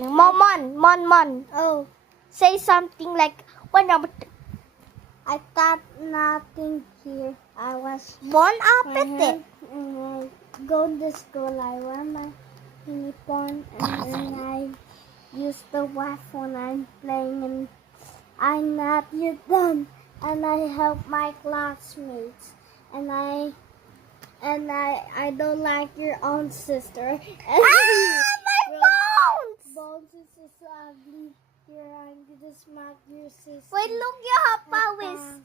say mon. Oh, Say something like one number I got nothing here. I was bon appetit. and I go to school. I wear my uniform and then I use the wife when I'm playing and I nap you done and I help my classmates and I don't like your own sister. And My bones! Bones is so ugly. Here I'm gonna smack your sister. Wait, look, you have powers.